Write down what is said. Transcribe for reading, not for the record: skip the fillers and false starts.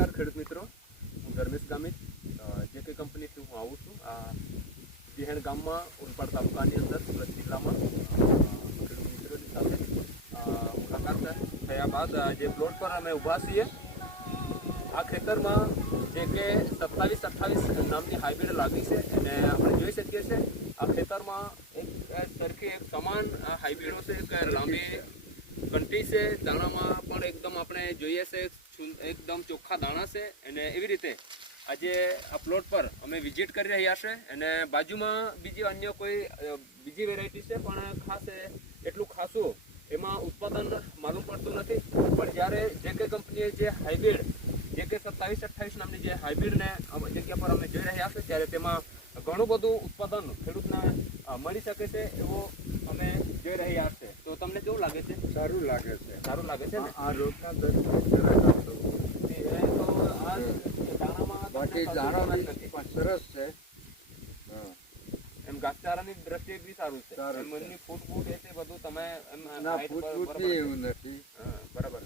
નમસ્કાર ખેડૂત મિત્રો, હું ધર્મેશ ગામિત જેકે કંપનીથી હું આવું છું. આ વિહેણ ગામમાં ઓલપાડ તાલુકાની અંદર સુરત જિલ્લામાં ખેડૂત મિત્રોની સાથે મુલાકાત થયા બાદ જે પ્લોટ પર અમે ઊભા છીએ આ ખેતરમાં જે કે 2728 નામની હાઇબ્રિડ લાગી છે અને આપણે જોઈ શકીએ છીએ આ ખેતરમાં એક સરખી એક સમાન હાઇબ્રિડો છે. એક લાંબી કંટી છે, દાણામાં પણ એકદમ આપણે જોઈએ છે એકદમ ચોખ્ખા દાણા છે. અને એવી રીતે આજે આ પ્લોટ પર અમે વિઝિટ કરી રહ્યા છે અને બાજુમાં બીજી અન્ય કોઈ બીજી વેરાયટી છે પણ ખાસ એટલું ખાસું એમાં ઉત્પાદન માલુમ પડતું નથી. પણ જ્યારે જેકે કંપનીએ જે હાઇબ્રિડ જેકે 2728 નામની જે હાઇબ્રિડને જગ્યા પર અમે જોઈ રહ્યા છે ત્યારે તેમાં ઘણું બધું ઉત્પાદન ખેડૂતને મળી શકે છે એવું અમે જોઈ રહ્યા છે. તો તમને કેવું લાગે છે? સારું લાગે છે. સારું લાગે છે ને? આ રોગના બાકી દાણા નથી પણ સરસ છે. એમ ઘાસચારાની દ્રષ્ટિએ બી સારું છે. સારું છે. એમની ફૂટ એ છે બધું તમે એમ ના ફૂટ એવું નથી. બરાબર.